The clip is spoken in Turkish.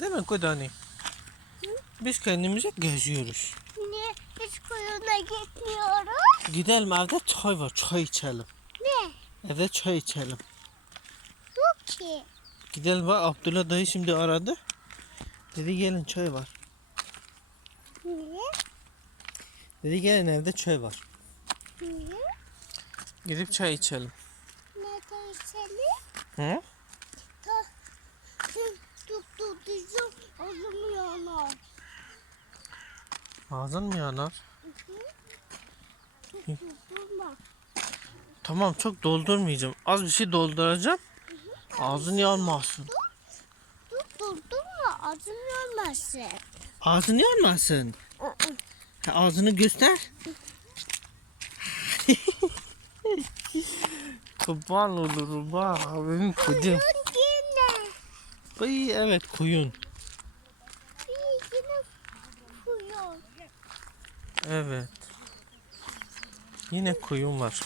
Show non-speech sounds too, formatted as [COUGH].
Değil mi Kudani? Biz kendimize geziyoruz. Niye hiç kuyuna gitmiyoruz? Gidelim evde çay var. Çay içelim. Ne? Evde çay içelim. Yok ki. Gidelim bak Abdullah dayı şimdi aradı. Dedi gelin çay var. Niye? Dedi gelin evde çay var. Niye? Gidip çay içelim. Nerede içelim? Hı? Ağzın mı yanar? Tamam çok doldurmayacağım. Az bir şey dolduracağım. Ağzın yanmasın. Tut tut durma. Ağzım yanmasın. Ağzın yanmasın. Ha, Ağzını göster. [LAUGHS] Kurban olurum bak benim kocam. Ay evet koyun. Yine kuyun. Evet. Yine koyun var.